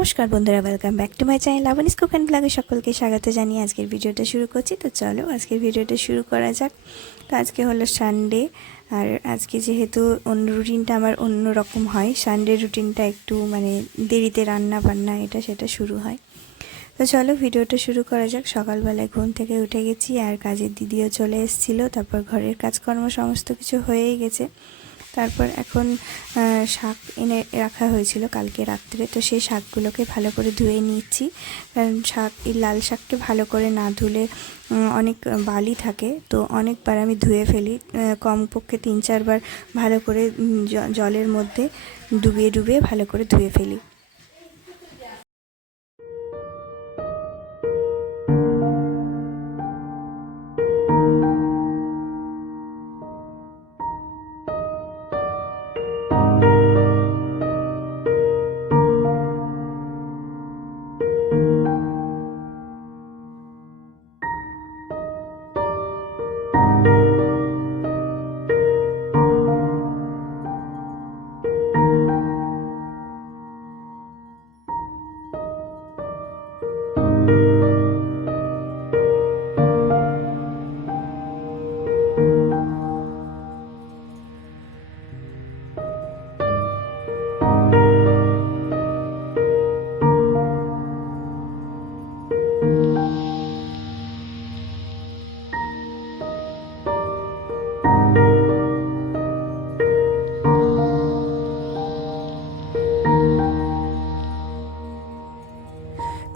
নমস্কার বন্ধুরা welcome back to my channel আবানিস cook and ব্লগে সকলকে স্বাগত জানিয়ে আজকের ভিডিওটা শুরু করছি। তো চলো আজকের ভিডিওটা শুরু করা যাক। তো আজকে হলো সানডে আর আজকে যেহেতু অন্য রুটিনটা আমার অন্য রকম হয় সানডে রুটিনটা একটু মানে দেরিতে রান্না বান্না এটা সেটা শুরু হয়। তো চলো ভিডিওটা শুরু করা যাক। সকালবেলায় ঘুম থেকে উঠে গেছি, আর কাজের দিদিও চলে এসেছিল, তারপর ঘরের কাজকর্ম সমস্ত কিছু হয়েই গেছে। তারপর এখন শাক এনে রাখা হয়েছিল কালকে রাত্রে। তো সেই শাকগুলোকে ভালো করে ধুয়ে নিচ্ছি কারণ শাক, এই লাল শাককে ভালো করে না ধুলে অনেক বালি থাকে। তো অনেকবার আমি ধুয়ে ফেলি কমপক্ষে তিন চারবার ভালো করে জলের মধ্যে ডুবিয়ে ডুবিয়ে ভালো করে ধুয়ে ফেলি।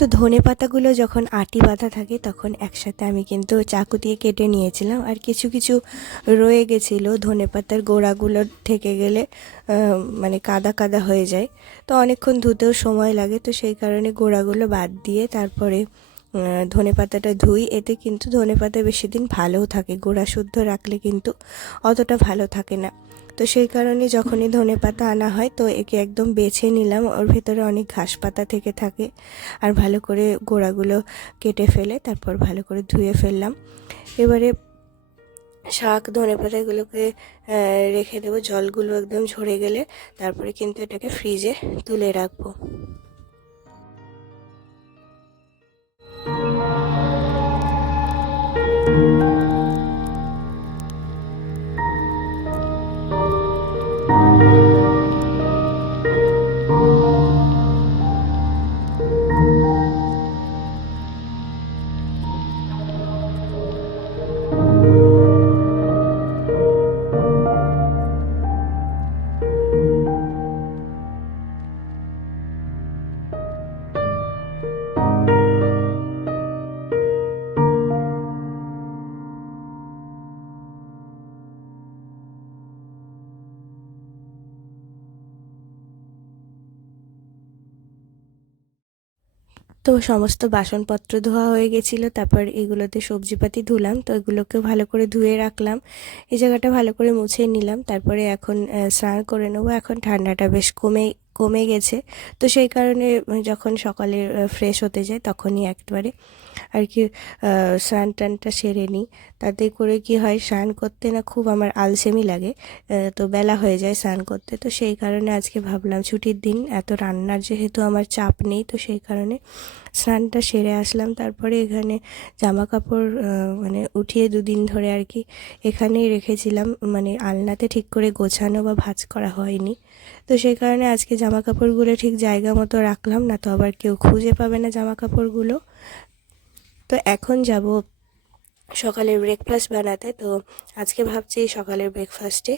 তো ধনে পাতাগুলো যখন আটি বাঁধা থাকে, তখন একসাথে আমি কিন্তু চাকু দিয়ে কেটে নিয়েছিলাম। আর কিছু কিছু রয়ে গেছিল ধনে পাতার গোড়াগুলো থেকে গেলে মানে কাদা কাদা হয়ে যায়। তো অনেকক্ষণ ধুতেও সময় লাগে, তো সেই কারণে গোড়াগুলো বাদ দিয়ে তারপরে ধনে পাতাটা ধুই। এতে কিন্তু ধনে পাতা বেশি দিন ভালোও থাকে, গোড়া শুদ্ধ রাখলে কিন্তু অতটা ভালো থাকে না। তো সেই কারণে যখনই ধনে পাতা আনা হয়, তো একে একদম বেছে নিলাম। ওর ভেতরে অনেক ঘাস পাতা থেকে থাকে। আর ভালো করে গোড়াগুলো কেটে ফেলে, তারপর ভালো করে ধুয়ে ফেললাম। এবারে শাক, ধনে পাতা এগুলোকে রেখে দেবো। জলগুলো একদম ঝরে গেলে, তারপরে কিন্তু এটাকে ফ্রিজে তুলে রাখব। তো সমস্ত বাসনপত্র ধোয়া হয়ে গেছিল, তারপর এগুলোতে সবজিপাতি ধুলাম, তো এগুলোকেও ভালো করে ধুয়ে রাখলাম। এই জায়গাটা ভালো করে মুছে নিলাম, তারপরে এখন স্নান করে নেব। এখন ঠান্ডাটা বেশ কমে কমে গেছে। তো সেই কারণে যখন সকালে ফ্রেশ হতে যায় তখনই একবারে আর কি স্নান টানটা সেরে নিই। তাতে করে কি হয়, স্নান করতে না খুব আমার আলসেমি লাগে তো বেলা হয়ে যায় স্নান করতে। তো সেই কারণে আজকে ভাবলাম ছুটির দিন, এত রান্নার যেহেতু আমার চাপ নেই, তো সেই কারণে স্নানটা সেরে আসলাম। তারপরে এখানে জামা কাপড় মানে উঠিয়ে দুদিন ধরে আর কি এখানেই রেখেছিলাম। মানে আলনাতে ঠিক করে গোছানো বা ভাঁজ করা হয়নি। তো সেই কারণে আজকে জামা কাপড়গুলো ঠিক জায়গা মতো রাখলাম না তো আবার কেউ খুঁজে পাবে না জামা কাপড়গুলো তো এখন যাব সকালের ব্রেকফাস্ট বানাতে। তো আজকে ভাবছি সকালের ব্রেকফাস্টে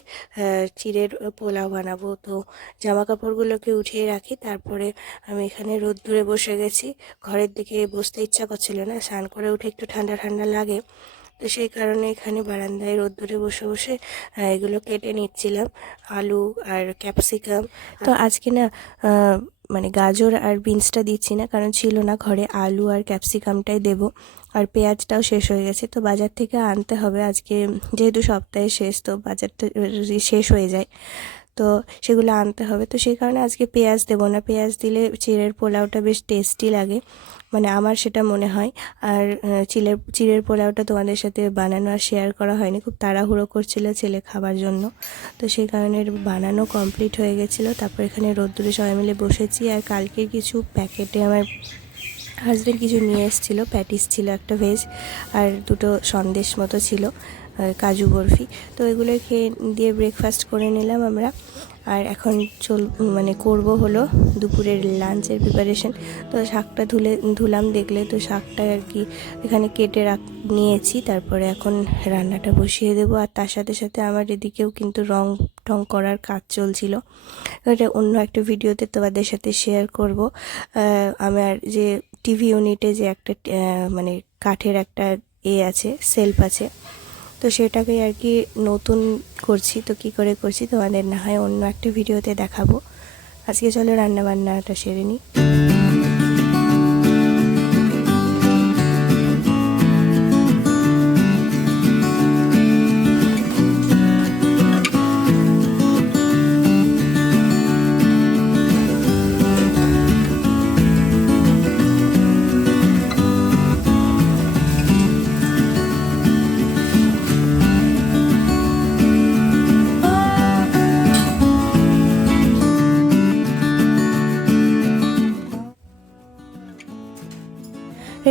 চিড়ের পোলাও বানাবো। তো জামা কাপড়গুলোকে উঠিয়ে রাখি? তারপরে আমি এখানে রোদ্দুরে বসে গেছি। ঘরের দিকে বসতে ইচ্ছা করছিল না, স্নান করে উঠে একটু ঠান্ডা ঠান্ডা লাগে। তো সেই কারণে এখানে বারান্দায় রোদ্দুরে বসে বসে এগুলো কেটে নিচ্ছিলাম। আলু আর ক্যাপসিকাম। তো আজকে না মানে গাজর আর বিনসটা দিচ্ছি না, কারণ ছিল না ঘরে। আলু আর ক্যাপসিকামটাই দেবো। আর পেঁয়াজটাও শেষ হয়ে গেছে। তো বাজার থেকে আনতে হবে। আজকে যেহেতু সপ্তাহে শেষ, তো বাজারটা শেষ হয়ে যায়। তো সেগুলো আনতে হবে। তো সেই কারণে আজকে পেঁয়াজ দেবো না। পেঁয়াজ দিলে চিড়ের পোলাওটা বেশ টেস্টি লাগে। মানে আমার সেটা মনে হয়। আর চিলের চিড়ের পোলাওটা তোমাদের সাথে বানানো আর শেয়ার করা হয়নি। খুব তাড়াহুড়ো করছিল ছেলে খাবার জন্য। তো সেই কারণে বানানো কমপ্লিট হয়ে গেছিল। তারপর এখানে রোদ্দুরে সবাই মিলে বসেছি। আর কালকের কিছু প্যাকেটে আমার হাজব্যান্ড কিছু নিয়ে এসেছিল। প্যাটিস ছিল একটা ভেজ আর দুটো সন্দেশ মতো ছিল। কাজু বরফি। তো এগুলো খেয়ে দিয়ে ব্রেকফাস্ট করে নিলাম আমরা। আর এখন চল মানে করব হলো দুপুরের লাঞ্চের প্রিপারেশন তো শাকটা ধুলে, ধুলাম দেখলে তো শাকটা আর কি এখানে কেটে রাখ, নিয়েছি। তারপরে এখন রান্নাটা বসিয়ে দেবো। আর তার সাথে সাথে আমার এদিকেও কিন্তু রং টং করার কাজ চলছিল। এটা অন্য একটা ভিডিওতে তোমাদের সাথে শেয়ার করব। আমার যে টিভি ইউনিটে যে একটা মানে কাঠের একটা এ আছে সেলফ আছে। তো সেটাকে আর কি নতুন করছি, তো কি করে করছি তোমাদের না হয় অন্য একটা ভিডিওতে দেখাবো। আজকে চলো রান্না বান্নাটা সেরে নিই।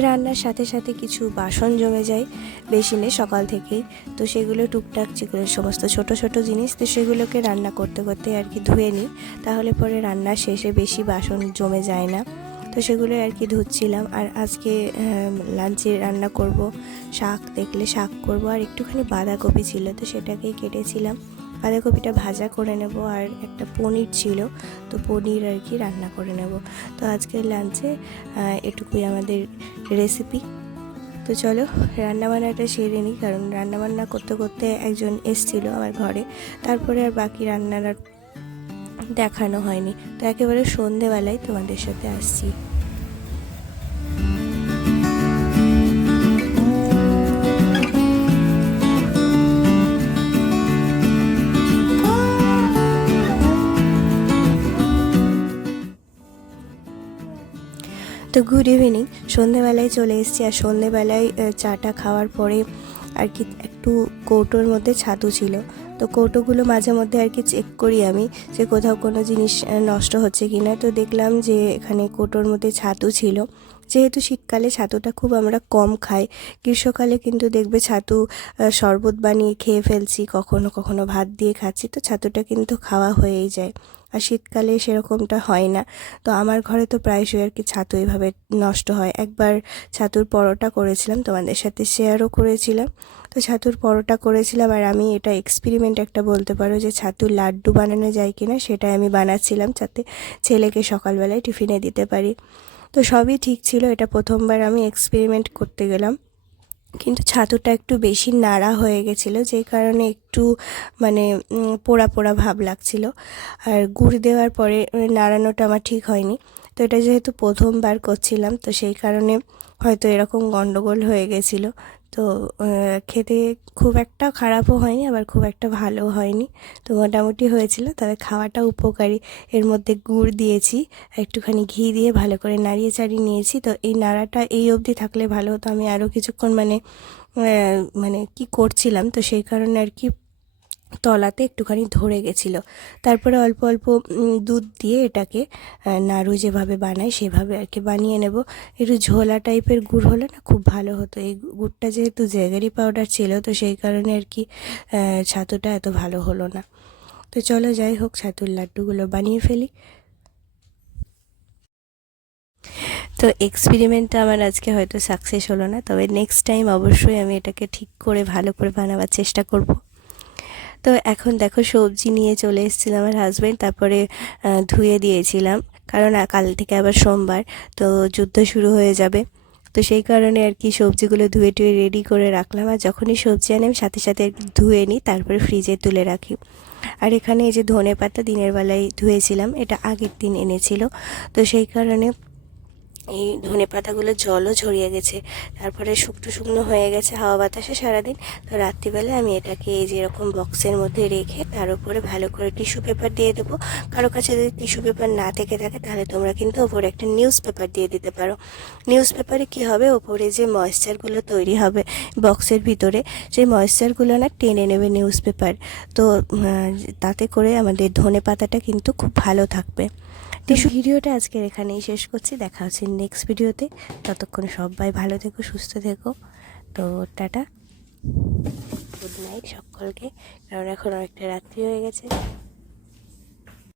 রান্নার সাথে সাথে কিছু বাসন জমে যায় বেসিনে সকাল থেকেই। তো সেগুলো টুকটাক যেগুলো সমস্ত ছোট ছোট জিনিস, তো সেগুলোকে রান্না করতে করতে আর কি ধুয়ে নিই। তাহলে পরে রান্নার শেষে বেশি বাসন জমে যায় না। তো সেগুলো আর কি ধুচ্ছিলাম। আর আজকে লাঞ্চে রান্না করব শাক, দেখলে শাক করব। আর একটুখানি বাঁধাকপি ছিল, তো সেটাকেই কেটেছিলাম। বাঁধাকপিটা ভাজা করে নেব আর একটা পনির ছিল, তো পনির আর কি রান্না করে নেব। তো আজকের লাঞ্চে এটুকুই আমাদের রেসিপি তো চলো, রান্নাবান্নাটা সেরে নিই, কারণ রান্নাবান্না করতে করতে একজন এসছিল আমার ঘরে। তারপরে আর বাকি রান্নার দেখানো হয়নি। তো একেবারে সন্ধেবেলায় তোমাদের সাথে আসছি। তো গুড ইভিনিং সন্ধেবেলায় চলে এসেছি আর সন্ধেবেলায় চাটা খাওয়ার পরে আর কি একটু কৌটোর মধ্যে ছাতু ছিল। তো কৌটোগুলো মাঝে মধ্যে আর কি চেক করি আমি যে কোথাও কোনো জিনিস নষ্ট হচ্ছে কি না তো দেখলাম যে এখানে কৌটোর মধ্যে ছাতু ছিল। যেহেতু শীতকালে ছাতুটা খুব আমরা কম খাই, গ্রীষ্মকালে কিন্তু দেখবে ছাতু শরবত বানিয়ে খেয়ে ফেলছি, কখনো কখনো ভাত দিয়ে খাচ্ছি, তো ছাতুটা কিন্তু খাওয়া হয়েই যায়। আর শীতকালে সেরকমটা হয় না। তো আমার ঘরে তো প্রায়শই আর কি ছাতু এইভাবে নষ্ট হয়। একবার ছাতুর পরোটা করেছিলাম, তোমাদের সাথে শেয়ারও করেছিলাম। তো ছাতুর পরোটা করেছিলাম আর আমি এটা এক্সপেরিমেন্ট একটা বলতে পারো যে ছাতুর লাড্ডু বানানো যায় কিনা সেটাই আমি বানাচ্ছিলাম যাতে ছেলেকে সকালবেলায় টিফিনে দিতে পারি। তো সবই ঠিক ছিল, এটা প্রথমবার আমি এক্সপেরিমেন্ট করতে গেলাম। কিন্তু ছাতুটা একটু বেশি নাড়া হয়ে গেছিল, যে কারণে একটু মানে পোড়া পোড়া ভাব লাগছিল। আর গুড় দেওয়ার পরে নাড়ানোটা আমার ঠিক হয়নি। তো এটা যেহেতু প্রথমবার করছিলাম, তো সেই কারণে হয়তো এরকম গন্ডগোল হয়ে গেছিল। তো খেতে খুব একটা খারাপও হয়নি, আবার খুব একটা ভালো হয়নি। তো মোটামুটি হয়েছিল, তবে খাওয়াটা উপকারী। এর মধ্যে গুড় দিয়েছি, একটুখানি ঘি দিয়ে ভালো করে নাড়িয়ে চাড়িয়ে নিয়েছি। তো এই নাড়াটা এই অবধি থাকলে ভালো হতো। আমি আরও কিছুক্ষণ মানে মানে কি করছিলাম, তো সেই কারণে আর কি তলাতে একটুখানি ধরে গেছিল। তারপরে অল্প অল্প দুধ দিয়ে এটাকে নাড়ু যেভাবে বানাই সেভাবে আর কি বানিয়ে নেব। একটু ঝোলা টাইপের গুড় হলে না খুব ভালো হতো। এই গুড়টা যেহেতু জ্যাগারি পাউডার ছিল, তো সেই কারণে আর কি ছাতুটা এত ভালো হলো না। তো চলো যাই হোক, ছাতুর লাড্ডুগুলো বানিয়ে ফেলি। তো এক্সপেরিমেন্টটা আমার আজকে হয়তো সাকসেস হলো না, তবে নেক্সট টাইম অবশ্যই আমি এটাকে ঠিক করে, ভালো করে বানাবার চেষ্টা করব। তো এখন দেখো সবজি নিয়ে চলে এসেছিল আমার হাজব্যান্ড তারপরে ধুয়ে দিয়েছিলাম। কারণ কাল থেকে আবার সোমবার, তো যুদ্ধ শুরু হয়ে যাবে। তো সেই কারণে আর কি সবজিগুলো ধুয়ে টুয়ে রেডি করে রাখলাম। আর যখনই সবজি আনি, আমি সাথে সাথে ধুয়ে নিই, তারপরে ফ্রিজে তুলে রাখি। আর এখানে এই যে ধনে পাতা দিনের বেলায় ধুয়েছিলাম, এটা আগের দিন এনেছিল। তো সেই কারণে এই ধনে পাতাগুলো জলও ঝরিয়ে গেছে। তারপরে শুকনো শুকনো হয়ে গেছে হাওয়া বাতাসে সারাদিন। তো রাত্রিবেলা আমি এটাকে এই যে এরকম বক্সের মধ্যে রেখে তার উপরে ভালো করে টিস্যু পেপার দিয়ে দেবো। কারও কাছে যদি টিস্যু পেপার না থেকে থাকে তাহলে তোমরা কিন্তু ওপরে একটা নিউজ পেপার দিয়ে দিতে পারো। নিউজ পেপারে কী হবে? ওপরে যে ময়েশ্চারগুলো তৈরি হবে বক্সের ভিতরে সেই ময়েশ্চারগুলো না টেনে নেবে নিউজ পেপার। তো তাতে করে আমাদের ধনে পাতাটা কিন্তু খুব ভালো থাকবে। তো ভিডিওটা আজকের এখানেই শেষ করছি। দেখা হচ্ছে নেক্সট ভিডিওতে। ততক্ষণ সবাই ভালো থেকো সুস্থ থেকো। তো টাটা। গুড নাইট সকলকে। কারণ এখন অনেকটা রাত্রি হয়ে গেছে।